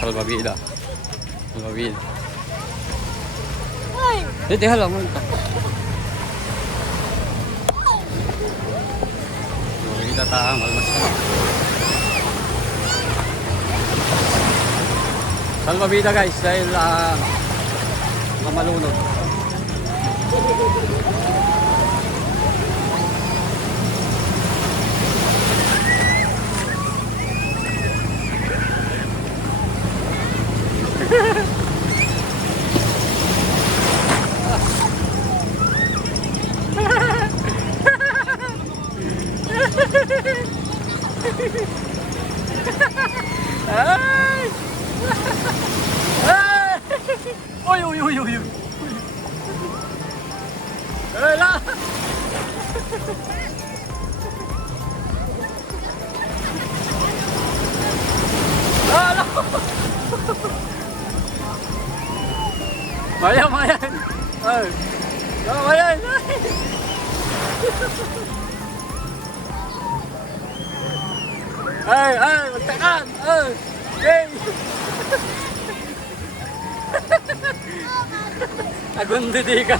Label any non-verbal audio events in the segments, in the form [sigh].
salvavida. Salvavida. Ay! Hindi, halang mo ito. Salvavida taang almas ka. Salvavida guys, dahil uh, mamalunod. Agundi di ka.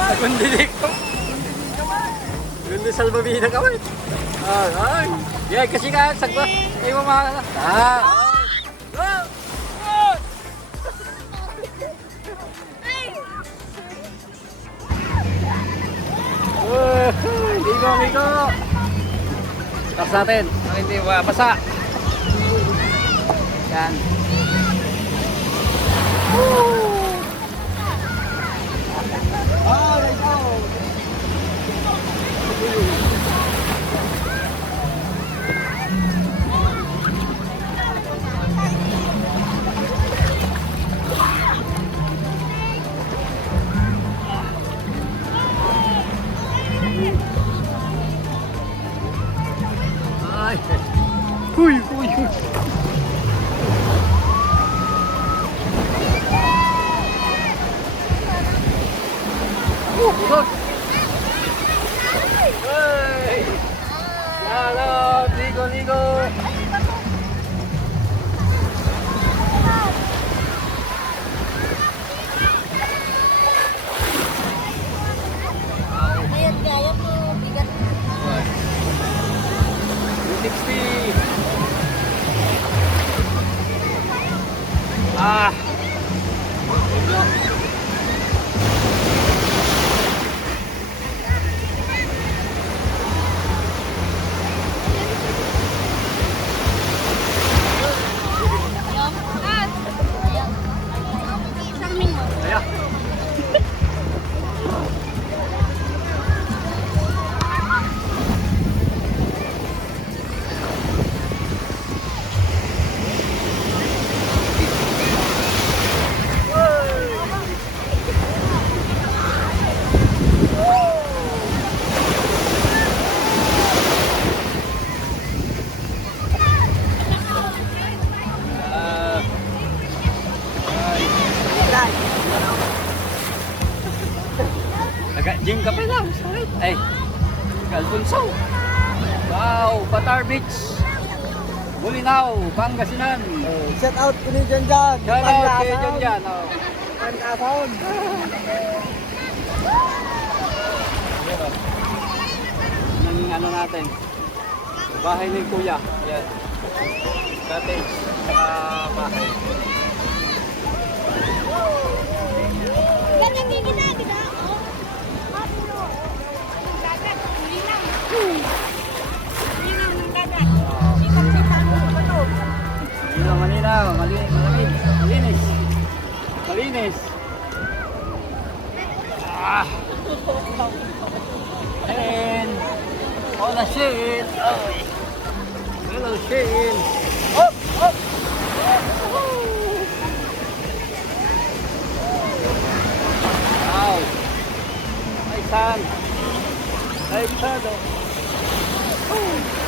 Agundi di ka. Agundi salbabida ka man. Ay, ay. Yan, kasi ka, sagwa. Ay, mama. Ah. Ah. Ah. Uh, Ligo, ligo. Tapos natin. Ang hindi mabasa. Yan. Oh, Jan. Oh. Pangkasahon. Yan, oh. Ng ano natin. Bahay ni Kuya. Yan. Cottage. Saka bahay. Ganyan din ginagina. oh. Apuno. Dagat, ulinang. Ulinang ng dagat. Sikat-sikat? Dito malinaw. Malinis. Malinis. Malinis. Ah. And Hola Shane. Oh. Hello Shane. Hop, hop. Wow. Ay, san. Ay, san. Oh.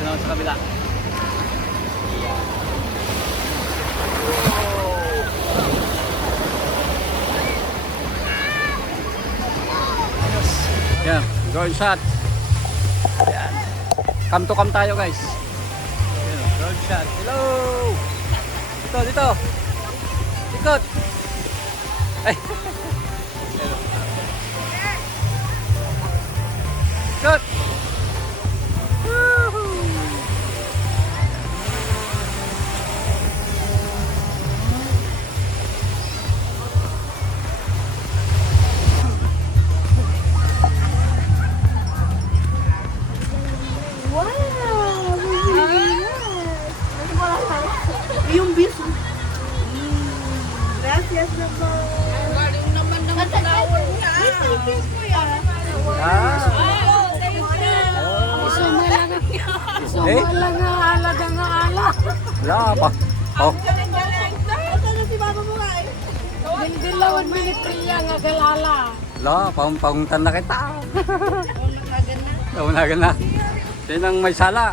Dito naman sa kabila. Drone shot. Yan. Come to come tayo guys. Yan, drone shot. Hello! Dito, dito. Ikot. Ay. [laughs] Ikot. Panguntan na kita. [laughs] Naunagan na. Yan ang may sala.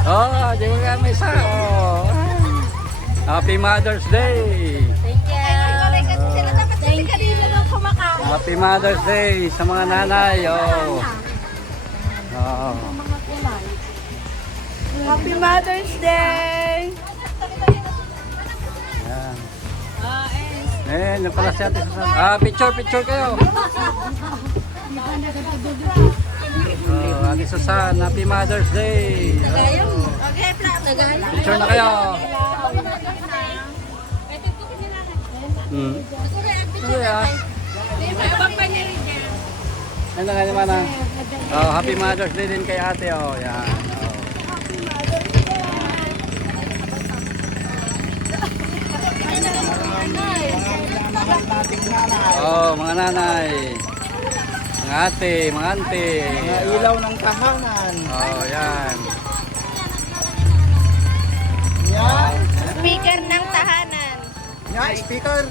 Oh, oh di mo nga may sala. Oh. Happy Mother's Day. Thank you. Thank you. Happy Mother's Day sa mga nanay. Oh. Oh. Happy Mother's Day! Yan. Eh, yan pala si Ate Susan. Ah, picture, picture kayo. Oh, Ate Susan, Happy Mother's Day. Oh. Picture na kayo. Hmm. Sige ah. Ano nga naman ah. Oh, Happy Mother's Day din kay ate oh. Yan. Oh. Oh, mga nanay. Mga ate, mga ante. Mga ilaw ng tahanan. Oh, yan. Yan. Speaker ng tahanan. Yan, speaker. [laughs]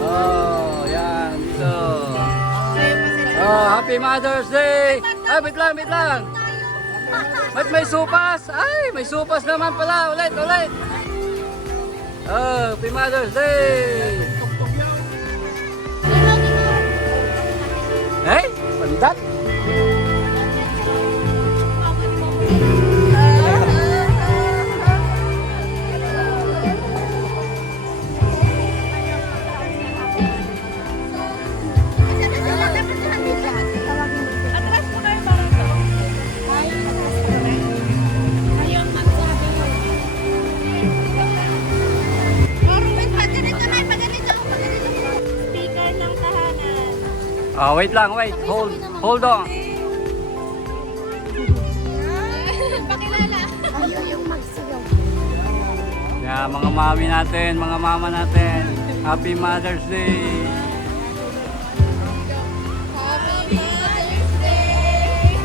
Oh, yan dito. Oh, Happy Mother's Day. Ay, wait lang, wait lang. Ba't may supas? Ay, may supas naman pala. Ulit, ulit. Oh, Happy Mother's Day. Eh, pandat. Oh, wait lang, wait. Hold, hold on. Pakilala. Ayaw yung magsigaw. Yeah, mga mami natin, mga mama natin. Happy Mother's Day. Happy Mother's Day!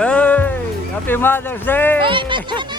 Hey, Happy Mother's Day. Yo.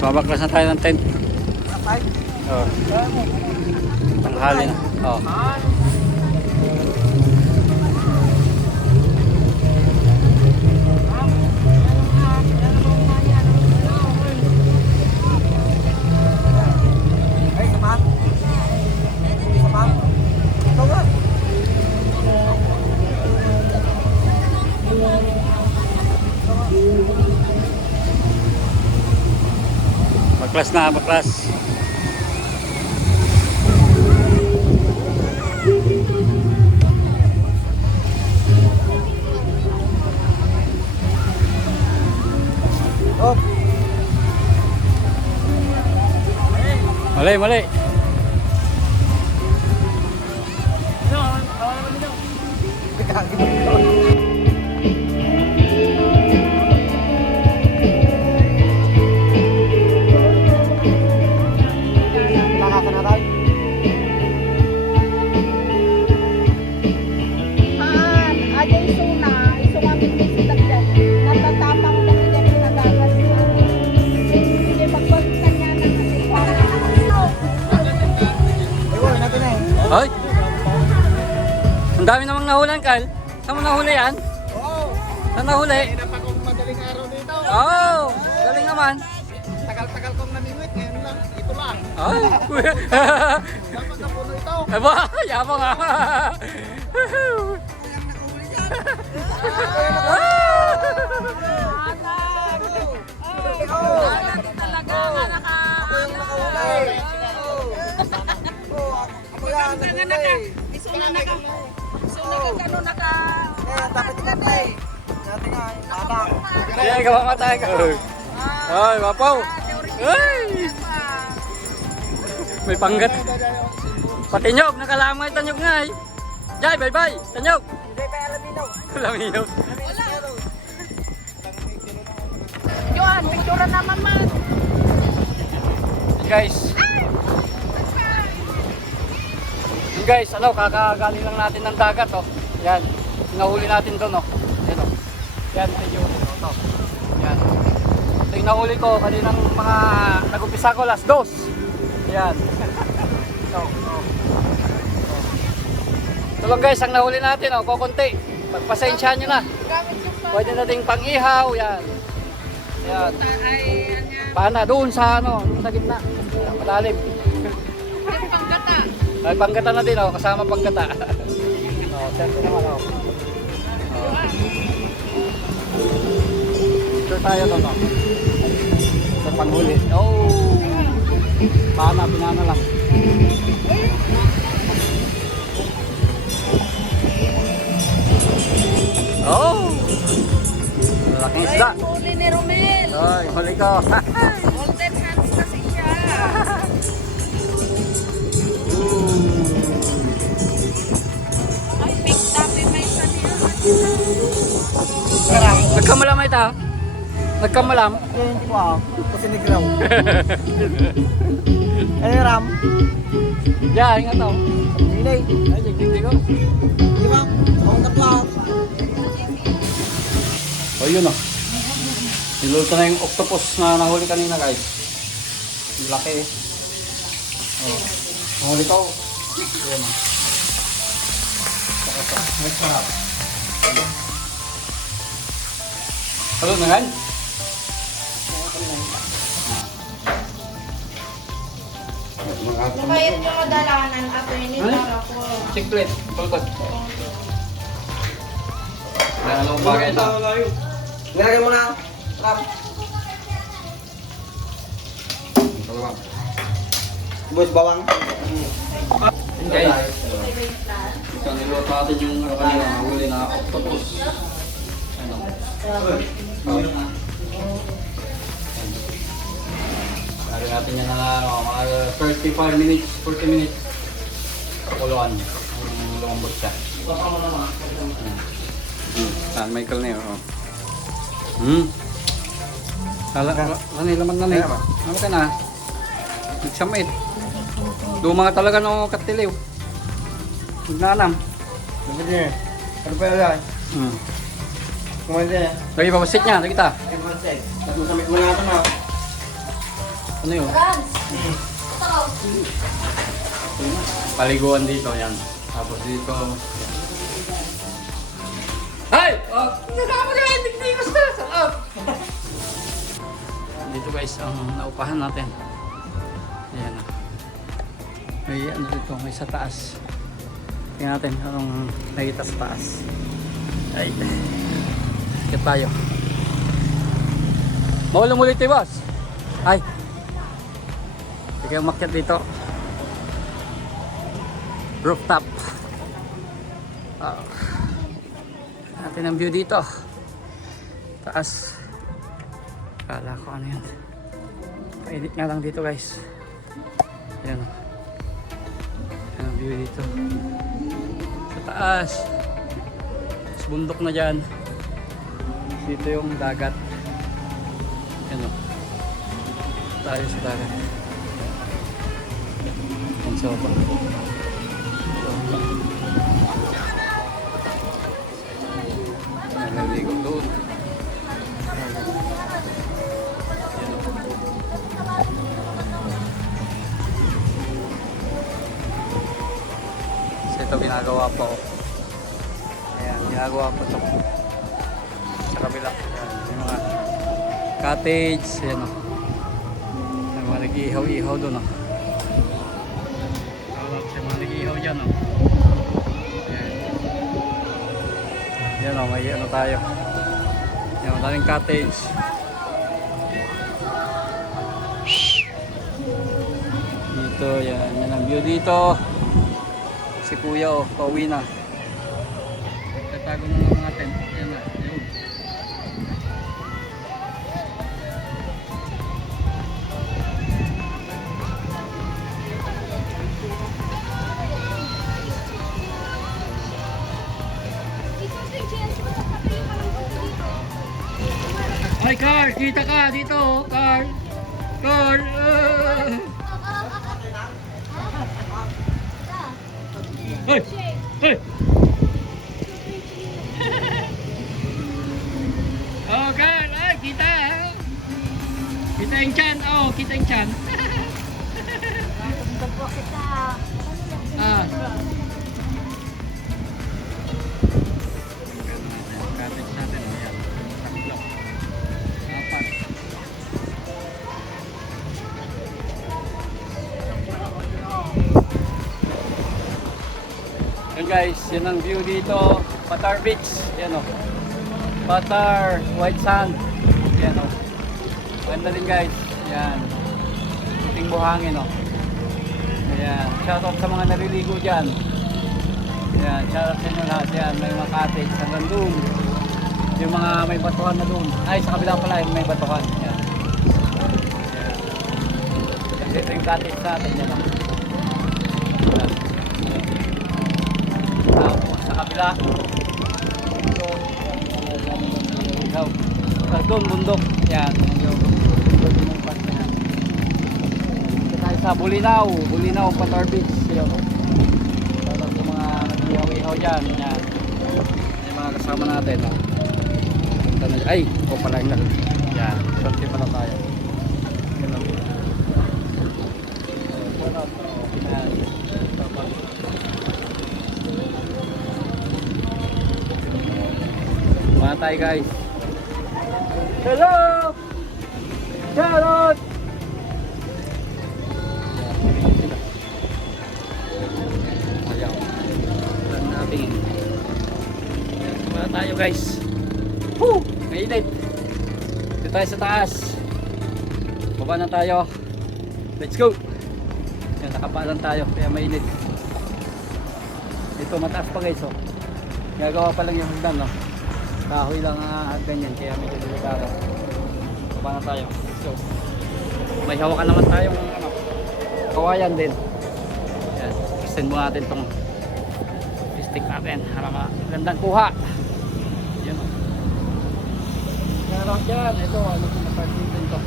Guys, mabaklas na tayo ng tent. Oh. Tanghali na. Oh. Baklas na, baklas. Oh, Mali, mali. Saan nahuli? Hinap akong madaling araw dito. Oh! Galing naman. Tagal-tagal kong namimit. Ngayon lang. Ito lang. Ay! Dapat na puno ito. Ay ba? Yabang ah! talaga nga naka... Nakahuli. Iso na naka... Iso na naka... Eh, dapat ikatay. Dati nga, tabang. Ay, gawa ka. Ay, mapaw! Ay! May panggat. Patinyog, nakalamay tanyog nga eh. Jai, bye-bye! Tanyog! Hindi pa alam nito. Laminog. Johan, picture naman man. Guys. Guys, ano, kakagaling lang natin ng dagat, oh. Yan. Nahuli natin doon, oh. Yan, oh. Yan, medyo, ito. Yan. Ito yung nahuli ko, kaninang mga, nag-umpisa ko, last dos. Yan. Ito, oh. Ito lang guys, ang nahuli natin, oh, kukunti. Pagpasensyahan nyo na. Yung. Pwede nating pang-ihaw, yan. Yan. Yan. Pana doon sa ano, sa gitna. Malalim. Yung panggata. Ay, panggata na din oh, kasama panggata. [laughs] oh, siyempre naman oh. Tayo to no. Sa panghuli. Oh. Pana, pinana lang. Oh. Malaking isda. Ay, huli ni Romel. Ay, huli ko. [laughs] Golden hands kasi siya. Ay, big tabi may isa niya. Nagkamalam ito. Nagkamalam. Yan po ah. Kasi ni Graw. Ano yung ram? Yeah, ingat oh. Hindi. Ay, hindi ko. Di ba? Ang tatlo. Oh, yun oh. Niluto na yung octopus na nahuli kanina guys. Ang laki eh. Oh. Nahuli ko. Yun oh. Saka sa. May sarap. Halo na yan? Mukhayin niyo kadalanan ini Ay. para ko. Chiclet. Pulpot. Ano ang bagay ito? Nilagay mo na. Dalawa. Bus bawang. Guys, ito niluto natin yung ano kanina, nahuli na octopus. Ano? Oh. Lari natin yan na ano, mga 35 minutes, 40 minutes. Pakuluan. Ang lumambot siya. Ayan. San Michael na yun. Oh. Hmm. Kala, ano yung laman na na yun? Ano ka na? Nagsamit. Mga talaga no katiliw. Nagnanam. Dapat niya. Ano pa yun? Hmm. Kumanda niya. Lagi papasit niya, lagi ta. Ay, kumanda. Tapos samit mo na ito na. Ano yun? Paliguan dito, yan. Tapos dito. Ay! Oh, Nakama ka, hindi ko sa sarap. Dito guys, ang naupahan natin. Ayan. May ano dito, may sa taas. Tingnan natin anong nakita sa taas. Ay. Kaya tayo. Maulang ulit eh, boss. Ay. Kayo umakyat dito. Rooftop. Ah. Natin ang view dito. Taas. Kala ko ano yan. Painit nga lang dito guys. Ayan. oh. Ayan ang view dito. Sa taas. Tapos bundok na dyan. Dito yung dagat. Ayan o. Tayo sa dagat. Ang sopa. Doon. Ito ginagawa po. Ayan, ginagawa po ito. Sa kabila. Ayan, yung mga cottage. Ayan o. May mga nag-iihaw-ihaw doon o. Yan o, may ano tayo. Yan, madaming cottage. Dito, yan. Yan ang view dito. Si kuya o, pauwi na. Kita ka dito, Carl! Carl! ah! Hey! Hey! [laughs] oh, Carl! Ay, kita! ah. Kita yung chan! Oh, kita yung chan! [laughs] ah. Guys, yan ang view dito. Patar Beach. Yan o. Patar, White Sand. Yan o. Ganda din guys. Yan. Puting buhangin o. Ayan. Shoutout sa mga naliligo dyan. Ayan. Shoutout sa inyo lahat yan. May mga cottage hanggang doon. Yung mga may batuhan na doon. Ay, sa kabila pala yung may batuhan. Yan. Ayan. Kasi ito yung cottage natin. Yan o. kabila. Ikaw. Ah, doon, bundok. Yan. Tayo sa Bulinaw. Bulinaw, Patar Beach. Yan. Tapos yung mga nag-ihaw-ihaw dyan. Yan. Yung mga kasama natin. Oh. Ay, ito pala yung. Yan. Santi pala tayo. Tayo guys. Hello! Charot! Ayaw. Alam natin. Mga tayo guys. Woo! Mainit. Dito tayo sa taas. Baba na tayo. Let's go! Yan, nakapalan tayo. Kaya mainit. Ito mataas pa guys oh. Gagawa pa lang yung hagdan no. Kahoy lang ang hagdan yan kaya medyo delikado. Baba na tayo. Go. May hawakan naman tayong ano, kawayan din. Yan. Extend mo natin tong stick natin para magandang kuha. Yan o. Meron dyan. Ito, ano kung apartment din to.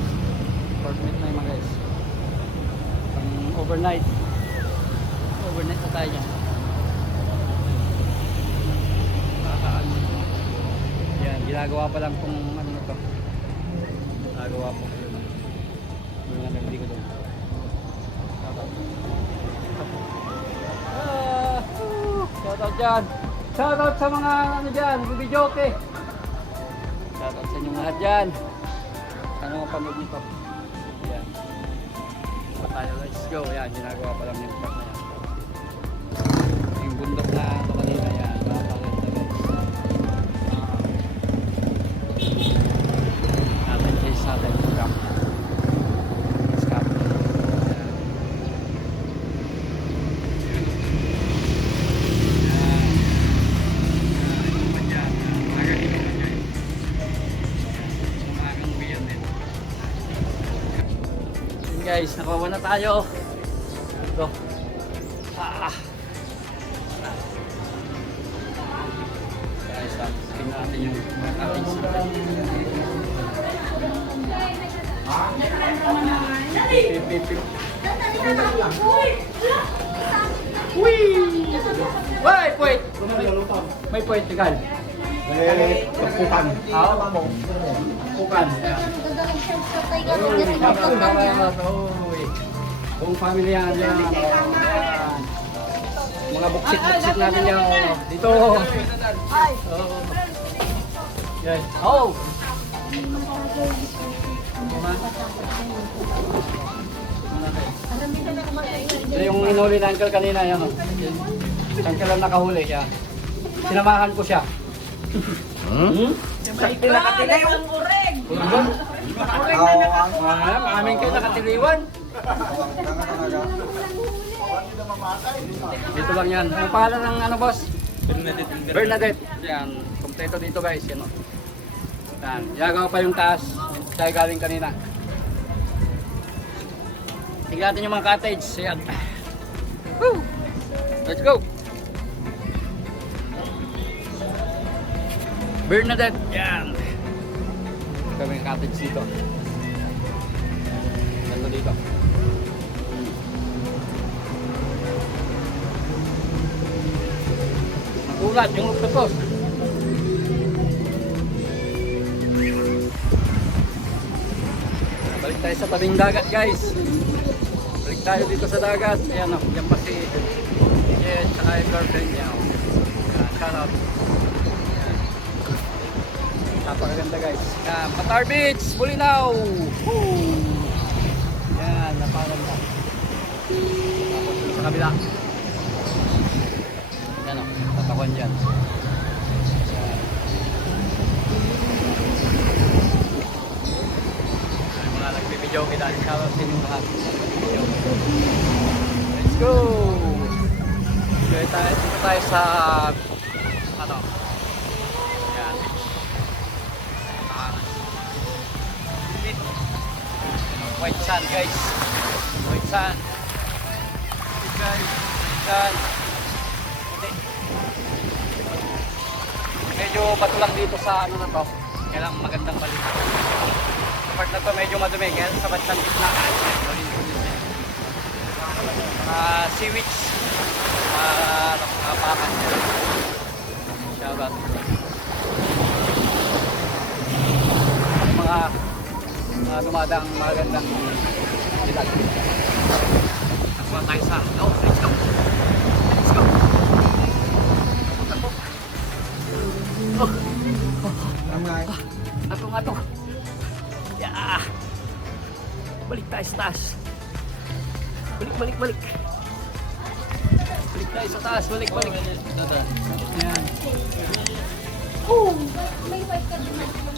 Apartment na mga guys. Pang overnight. Overnight na tayo dyan. Nakakaano. Yan, ginagawa pa lang kung ano to. Ginagawa pa ko yun. Mga nagdi ko doon. Ah! Shoutout dyan. Shoutout sa mga ano dyan, bibidyoke. Shoutout sa inyong lahat dyan. Ano ang panood nito? Yan. Pa tayo, let's go. Yan, ginagawa pa lang yung part na yan. Yung bundok na tayo. Ito. Ah. Guys, tapos natin yung ating. Uy! Why, point? May point, tigal. Pagpukan. Ah, Pukan. Uy. Buong family yan yan. oh. Mga buksit-buksit natin yan. oh. Dito. Oh. Yan. Oh. Ito yung inuli na uncle kanina yan. Oh. Uncle ang nakahuli yan. Sinamahan ko siya. Hmm? Sakti na katilayo. Urban? Oo, ang Ah, aming kayo nakatiliwan. Dito lang yan. Ang pangalan ng ano boss? Bernadette. Bernadette. Yan. Kompleto dito guys. Yan o. Yan. Yagaw pa yung taas. Tayo galing kanina. Tingnan natin yung mga cottage. Yan. Woo! Let's go! Bernadette. Yan. Kami yung cottage dito. Ganda dito. Nagulat yung octopus. Balik tayo sa tabing dagat guys. Balik tayo dito sa dagat. Ayan o, yan pa si Jet, saka yung girlfriend niya. o. Yan, shout out. Napakaganda guys. Yan, Patar Beach, Bulinaw. Woo! Yan, napakaganda. Tapos sa kabila. O. katawan dyan. Mga nagbibideo kita. Shoutout sa inyong lahat. Let's go! Enjoy tayo. Dito tayo sa ano? Yan. White sand guys. White sand. White guys. White sand. Medyo bato lang dito sa ano na to. Kailangan magandang balik. Sa part na to medyo madumi. Kaya sa bansang gitna. Ah, seaweeds. Ah, nakapakan. Shout out. Mga mga dumadang magandang bilag. Nakuha tayo sa no, let's ato. Kamay. Ato nga to. Yeah. Balik tayo sa taas. Balik, balik, balik. Balik tayo sa taas. Balik, balik. Yan. Oh, may bike ka din.